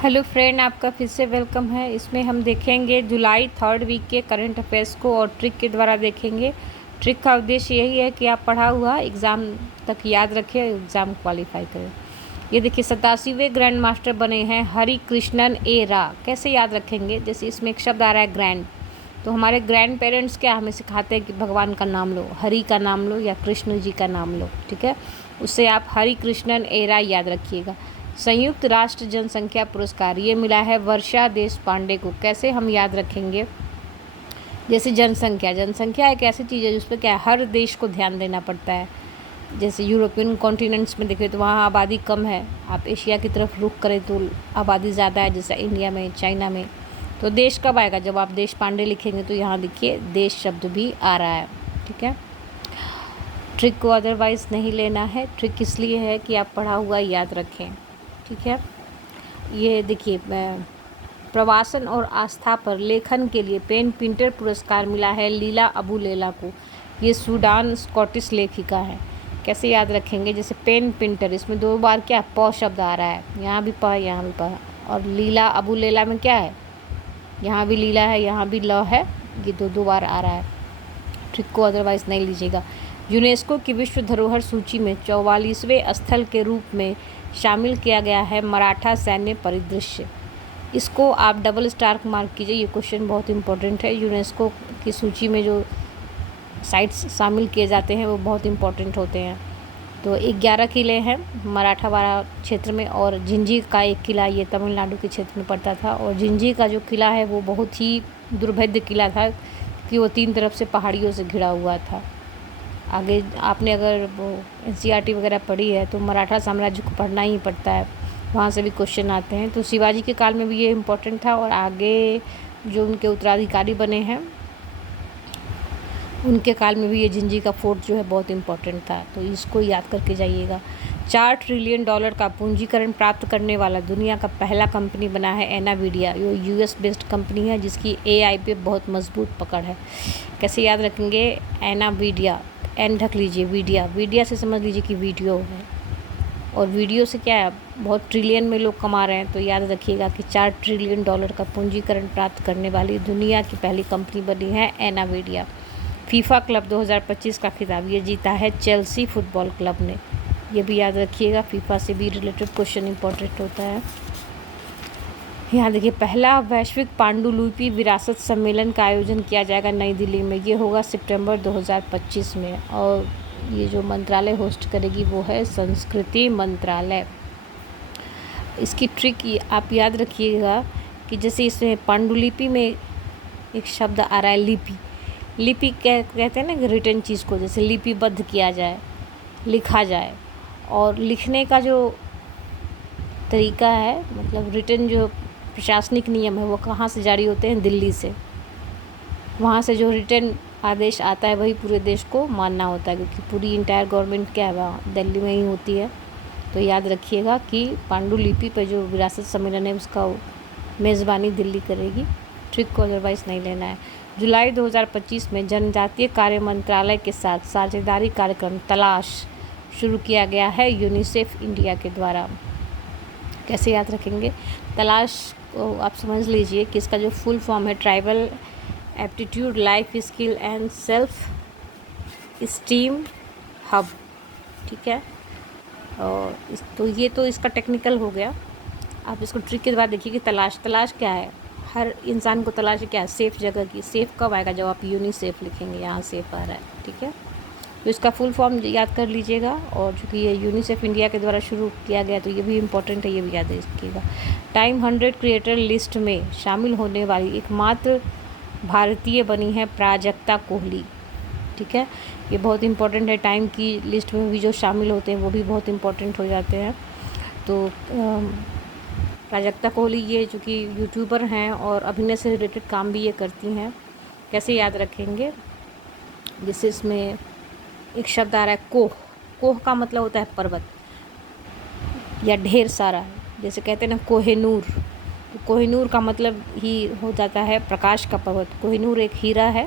Hello friend, आपका फिर से वेलकम है। इसमें हम देखेंगे जुलाई थर्ड वीक के करंट अफेयर्स को और ट्रिक के द्वारा देखेंगे। ट्रिक का उद्देश्य यही है कि आप पढ़ा हुआ एग्ज़ाम तक याद रखें, एग्ज़ाम क्वालिफाई करें। ये देखिए 87वें ग्रैंड मास्टर बने हैं हरि कृष्णन ए रा। कैसे याद रखेंगे? जैसे इसमें एक शब्द आ रहा है ग्रैंड, तो हमारे ग्रैंड पेरेंट्स क्या हमें सिखाते हैं कि भगवान का नाम लो, हरि का नाम लो या कृष्ण जी का नाम लो। ठीक है, उससे आप हरि कृष्णन ए रा याद रखिएगा। संयुक्त राष्ट्र जनसंख्या पुरस्कार ये मिला है वर्षा देश पांडे को। कैसे हम याद रखेंगे? जैसे जनसंख्या एक ऐसी चीज़ है जिस पर क्या है, हर देश को ध्यान देना पड़ता है। जैसे यूरोपियन कॉन्टिनेंट्स में देखें तो वहाँ आबादी कम है, आप एशिया की तरफ रुख करें तो आबादी ज़्यादा है, जैसे इंडिया में, चाइना में। तो देश कब आएगा? जब आप देश पांडे लिखेंगे तो यहाँ देखिए देश शब्द भी आ रहा है। ठीक है, ट्रिक को अदरवाइज़ नहीं लेना है। ट्रिक इसलिए है कि आप पढ़ा हुआ याद रखें। ठीक है, ये देखिए प्रवासन और आस्था पर लेखन के लिए पेन पिंटर पुरस्कार मिला है लीला अबू लेला को। ये सूडान स्कॉटिश लेखिका है। कैसे याद रखेंगे? जैसे पेन पिंटर, इसमें 2 बार क्या प शब्द आ रहा है, यहाँ भी प यहाँ भी प। और लीला अबू लेला में क्या है, यहाँ भी लीला है यहाँ भी ल है, ये 2 बार आ रहा है। ट्रिक को अदरवाइज़ नहीं लीजिएगा। यूनेस्को की विश्व धरोहर सूची में 44वें स्थल के रूप में शामिल किया गया है मराठा सैन्य परिदृश्य। इसको आप डबल स्टार मार्क कीजिए, ये क्वेश्चन बहुत इंपॉर्टेंट है। यूनेस्को की सूची में जो साइट्स शामिल किए जाते हैं वो बहुत इंपॉर्टेंट होते हैं। तो 11 किले हैं मराठावाड़ा क्षेत्र में, और जिंजी का एक किला ये तमिलनाडु के क्षेत्र में पड़ता था। और जिंजी का जो किला है वो बहुत ही दुर्भेद्य किला था कि वो 3 तरफ से पहाड़ियों से घिरा हुआ था। आगे आपने अगर वो NCERT वगैरह पढ़ी है तो मराठा साम्राज्य को पढ़ना ही पड़ता है, वहाँ से भी क्वेश्चन आते हैं। तो शिवाजी के काल में भी ये इम्पोर्टेंट था, और आगे जो उनके उत्तराधिकारी बने हैं उनके काल में भी ये जिंजी का फोर्ट जो है बहुत इम्पोर्टेंट था। तो इसको याद करके जाइएगा। $4 ट्रिलियन का पूंजीकरण प्राप्त करने वाला दुनिया का पहला कंपनी बना है एनावीडिया। ये US बेस्ड कंपनी है जिसकी AI पे बहुत मजबूत पकड़ है। कैसे याद रखेंगे? एनावीडिया, एन ढक लीजिए, वीडिया से समझ लीजिए कि वीडियो है, और वीडियो से क्या है, बहुत ट्रिलियन में लोग कमा रहे हैं। तो याद रखिएगा कि $4 ट्रिलियन का पूंजीकरण प्राप्त करने वाली दुनिया की पहली कंपनी बनी है एनावीडिया। फीफा क्लब 2025 का खिताब ये जीता है चेल्सी फुटबॉल क्लब ने। ये भी याद रखिएगा, फीफा से भी रिलेटेड क्वेश्चन इंपॉर्टेंट होता है। यहाँ देखिए पहला वैश्विक पांडुलिपि विरासत सम्मेलन का आयोजन किया जाएगा नई दिल्ली में। ये होगा सितंबर 2025 में, और ये जो मंत्रालय होस्ट करेगी वो है संस्कृति मंत्रालय। इसकी ट्रिक आप याद रखिएगा कि जैसे इसमें पांडुलिपि में एक शब्द आ रहा है लिपि। लिपि कहते हैं ना कि रिटन चीज़ को, जैसे लिपिबद्ध किया जाए, लिखा जाए। और लिखने का जो तरीका है, मतलब रिटन जो प्रशासनिक नियम है वो कहाँ से जारी होते हैं? दिल्ली से। वहाँ से जो रिटन आदेश आता है वही पूरे देश को मानना होता है, क्योंकि पूरी इंटायर गवर्नमेंट क्या है वहाँ दिल्ली में ही होती है। तो याद रखिएगा कि पांडुलिपि पर जो विरासत सम्मेलन है उसका मेज़बानी दिल्ली करेगी। ट्रिक को अदरवाइज़ नहीं लेना है। जुलाई 2025 में जनजातीय कार्य मंत्रालय के साथ साझेदारी कार्यक्रम तलाश शुरू किया गया है यूनिसेफ इंडिया के द्वारा। कैसे याद रखेंगे? तलाश को आप समझ लीजिए कि इसका जो फुल फॉर्म है tribal aptitude life skill and self esteem hub. ठीक है, और ये तो इसका टेक्निकल हो गया। आप इसको ट्रिक के बाद देखिए कि तलाश क्या है? हर इंसान को तलाश क्या है? सेफ़ जगह की। सेफ़ कब आएगा? जब आप यूनिसेफ लिखेंगे, यहाँ सेफ़ आ रहा है। ठीक है, तो इसका फुल फॉर्म याद कर लीजिएगा। और चूँकि ये यूनिसेफ इंडिया के द्वारा शुरू किया गया तो ये भी इम्पोर्टेंट है, ये भी याद रखिएगा। टाइम 100 क्रिएटर लिस्ट में शामिल होने वाली एकमात्र भारतीय बनी है प्राजक्ता कोहली। ठीक है, ये बहुत इम्पोर्टेंट है। टाइम की लिस्ट में भी जो शामिल होते हैं वो भी बहुत इम्पोर्टेंट हो जाते हैं। तो प्राजक्ता कोहली ये चूँकि यूट्यूबर हैं और अभिनय से रिलेटेड काम भी ये करती हैं। कैसे याद रखेंगे? जैसे इसमें एक शब्द आ रहा है कोह। कोह का मतलब होता है पर्वत या ढेर सारा। जैसे कहते हैं ना कोहिनूर, तो कोहिनूर का मतलब ही हो जाता है प्रकाश का पर्वत। कोहिनूर एक हीरा है।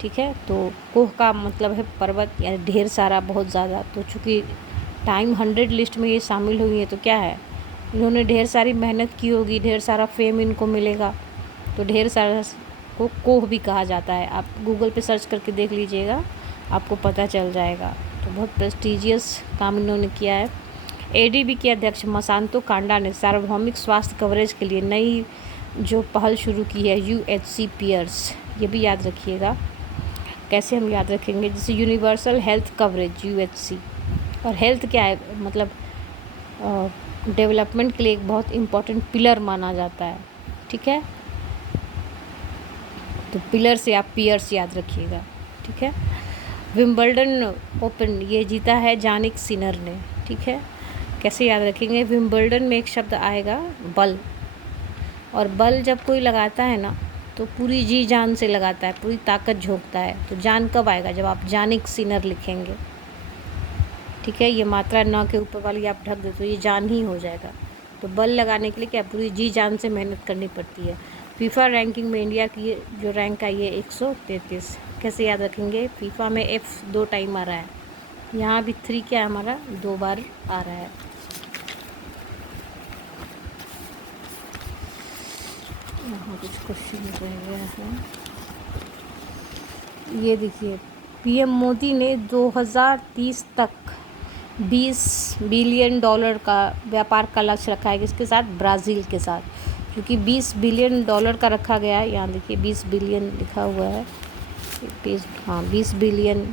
ठीक है, तो कोह का मतलब है पर्वत या ढेर सारा, बहुत ज़्यादा। तो चूँकि टाइम 100 लिस्ट में ये शामिल हुई है तो क्या है, इन्होंने ढेर सारी मेहनत की होगी, ढेर सारा फेम इनको मिलेगा, तो ढेर सारा को कोह भी कहा जाता है। आप गूगल पे सर्च करके देख लीजिएगा, आपको पता चल जाएगा। तो बहुत प्रेस्टीजियस काम इन्होंने किया है। एडीबी के अध्यक्ष मसांतो कांडा ने सार्वभौमिक स्वास्थ्य कवरेज के लिए नई जो पहल शुरू की है, यूएचसी पियर्स, ये भी याद रखिएगा। कैसे हम याद रखेंगे, जैसे यूनिवर्सल हेल्थ कवरेज यूएचसी। और हेल्थ क्या है, मतलब डेवलपमेंट के लिए एक बहुत इम्पोर्टेंट पिलर माना जाता है, ठीक है। तो पिलर से आप पियर्स याद रखिएगा, ठीक है। विम्बल्डन ओपन ये जीता है जानिक सिनर ने, ठीक है। कैसे याद रखेंगे, विम्बल्डन में एक शब्द आएगा बल, और बल जब कोई लगाता है ना तो पूरी जी जान से लगाता है, पूरी ताकत झोंकता है। तो जान कब आएगा, जब आप जानिक सिनर लिखेंगे, ठीक है। ये मात्रा न के ऊपर वाली आप ढक दे तो ये जान ही हो जाएगा। तो बल लगाने के लिए क्या, पूरी जी जान से मेहनत करनी पड़ती है। फीफा रैंकिंग में इंडिया की जो रैंक आई है 133। कैसे याद रखेंगे, फीफा में F 2 टाइम आ रहा है, यहाँ भी 3 क्या हमारा 2 बार आ रहा है। यहाँ कुछ क्वेश्चन रह गया है, ये देखिए। पीएम मोदी ने 2030 तक $20 बिलियन का व्यापार का लक्ष्य रखा है, किसके साथ, ब्राज़ील के साथ। क्योंकि $20 बिलियन का रखा गया है, यहाँ देखिए 20 बिलियन लिखा हुआ है, हाँ 20 बिलियन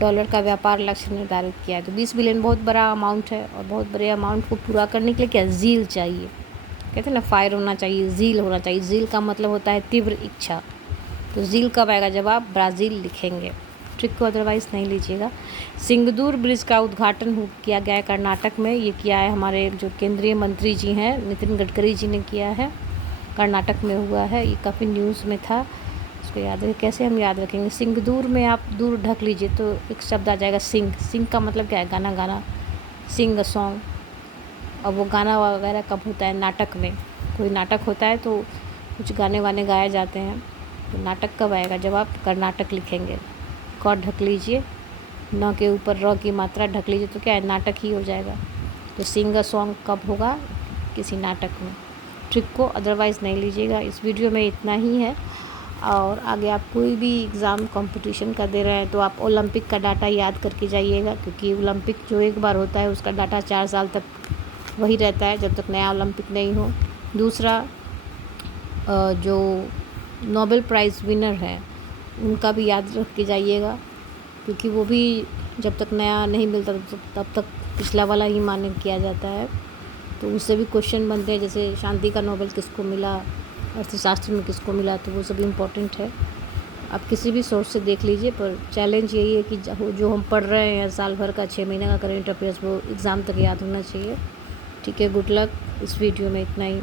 का व्यापार लक्ष्य निर्धारित किया है। तो 20 बिलियन बहुत बड़ा अमाउंट है, और बहुत बड़े अमाउंट को पूरा करने के लिए क्या, ज़ील चाहिए। कहते हैं ना, फायर होना चाहिए, ज़ील होना चाहिए। ज़ील का मतलब होता है तीव्र इच्छा। तो ज़ील कब आएगा, जब आप ब्राज़ील लिखेंगे। ट्रिक को अदरवाइज़ नहीं लीजिएगा। सिंगदूर ब्रिज का उद्घाटन किया गया है कर्नाटक में। ये किया है हमारे जो केंद्रीय मंत्री जी हैं, नितिन गडकरी जी ने किया है, कर्नाटक में हुआ है। ये काफ़ी न्यूज़ में था, इसको याद रखें। कैसे हम याद रखेंगे, सिंगदूर में आप दूर ढक लीजिए तो एक शब्द आ जाएगा सिंग। सिंग का मतलब क्या है, गाना गाना, सिंग अ सॉन्ग। और वो गाना वगैरह कब होता है, नाटक में। कोई नाटक होता है तो कुछ गाने वाने गाए जाते हैं। तो नाटक कब आएगा, जब आप कर्नाटक लिखेंगे। क ढक लीजिए, न के ऊपर र की मात्रा ढक लीजिए, तो क्या है, नाटक ही हो जाएगा। तो सिंग अ सॉन्ग कब होगा, किसी नाटक में। ट्रिक को अदरवाइज़ नहीं लीजिएगा। इस वीडियो में इतना ही है। और आगे आप कोई भी एग्ज़ाम कंपटीशन का दे रहे हैं तो आप ओलंपिक का डाटा याद करके जाइएगा, क्योंकि ओलंपिक जो एक बार होता है उसका डाटा 4 साल तक वही रहता है, जब तक नया ओलंपिक नहीं हो। दूसरा, जो नोबेल प्राइज़ विनर हैं उनका भी याद रख के जाइएगा, क्योंकि वो भी जब तक नया नहीं मिलता तब तक पिछला वाला ही मान्य किया जाता है। तो उससे भी क्वेश्चन बनते हैं, जैसे शांति का नोबेल किसको मिला, अर्थशास्त्र में किसको मिला, तो वो सब इम्पोर्टेंट है। आप किसी भी सोर्स से देख लीजिए, पर चैलेंज यही है कि जो हम पढ़ रहे हैं साल भर का 6 महीने का करेंट अफेयर्स, वो एग्ज़ाम तक याद होना चाहिए, ठीक है। Good luck. इस वीडियो में इतना ही।